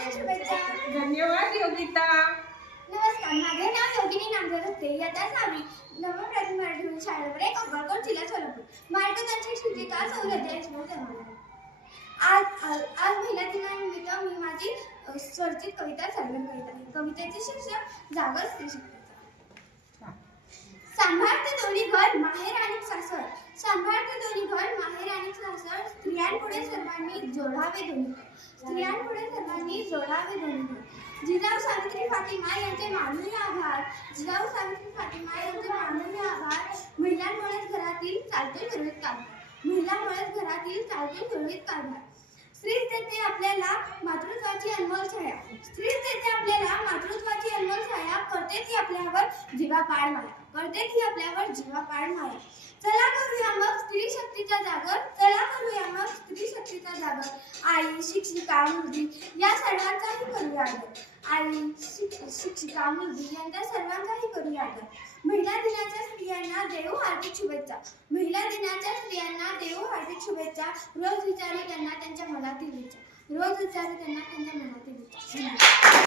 हार्दिक शुभेच्छा. धन्यवाद योगिता. नमस्कार, माझे नाव योगिनी नामदेव दत्ते. इयत्ता 6वी नवप्रतिम मराठी शाळेवर एक अक्कलकोट जिल्हा सोलापूर. मार्गदर्शक शिक्षिका सौरभ यशवंत. आज महिला दिनानिमित्त मी माझी स्वरचित कविता सादर करीत आहे. कवितेचे शीर्षक जागर स्त्री शक्तीचा. सांभाळते दोन्ही घर माहेर आणि सासर. सांभाळते दोन्ही घर माहेर आणि सासर. स्त्रियांपुढे सर्वांनी जोडावे दोन्ही. स्त्रियांपुढे सर्वांनी जोडावे दोन्ही. जिजाऊ सावित्री फातिमा यांचे माननीय आभार. जिजाऊ सावित्री फातिमा यांचे माननीय आभार. महिलांमुळेच घरातील चालते सुरळीत कारभार. महिलांमुळेच घरातील चालते सुरळीत कारभार. स्त्रीच देते आपल्याला मातृत्वाची अनमोल छाया. स्त्रीच देते आपल्याला मातृत्वाची अनमोल छाया. करते ती आपल्यावर जीवापाड माया. करते ती आपल्यावर जीवापाड माया. चला करूया मग स्त्री शक्तीचा जागर. चला करूया मग स्त्री शक्तीचा जागर. आई, शिक्षिका, मुलगी या सर्वांचाही करूया आदर. आई, शिक्षिका, मुलगी यांच्या सर्वांचाही करूया आदर. महिला दिनाच्या स्त्रियांना देऊ हार्दिक शुभेच्छा. महिला दिनाच्या स्त्रियांना देऊ हार्दिक शुभेच्छा. रोज विचारू त्यांना त्यांच्या मनातील विचार. रोज विचारू त्यांना त्यांच्या मनातील विचार.